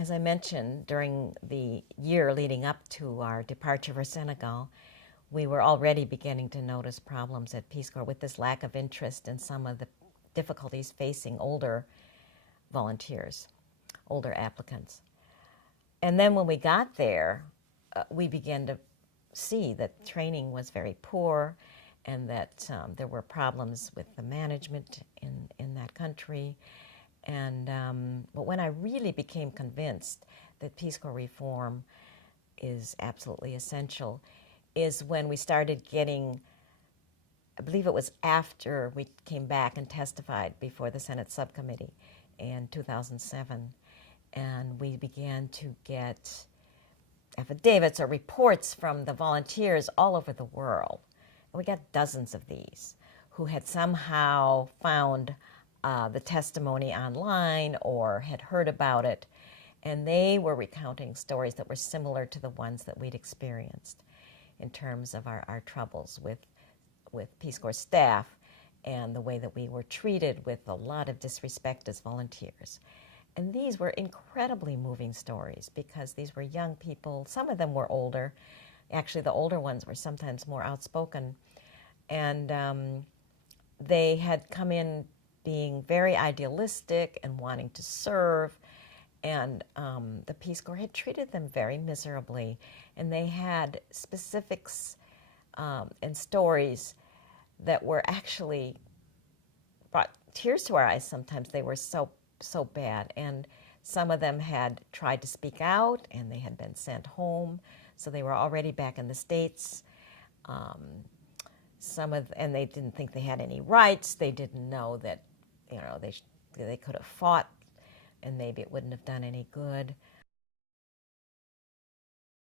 as I mentioned, during the year leading up to our departure for Senegal, we were already beginning to notice problems at Peace Corps with this lack of interest in some of the difficulties facing older volunteers, older applicants. And then when we got there, we began to see that training was very poor and that there were problems with the management in that country. And but when I really became convinced that Peace Corps reform is absolutely essential is when we started getting, I believe it was after we came back and testified before the Senate subcommittee in 2007, and we began to get affidavits or reports from the volunteers all over the world. And we got dozens of these who had somehow found the testimony online or had heard about it, and they were recounting stories that were similar to the ones that we'd experienced in terms of our troubles with Peace Corps staff and the way that we were treated with a lot of disrespect as volunteers. And these were incredibly moving stories because these were young people. Some of them were older. Actually, the older ones were sometimes more outspoken. And they had come in being very idealistic and wanting to serve. And the Peace Corps had treated them very miserably. And they had specifics and stories that were actually brought tears to our eyes sometimes. They were so bad. And some of them had tried to speak out, and they had been sent home. So they were already back in the States. And they didn't think they had any rights. They didn't know that, they could have fought, and maybe it wouldn't have done any good.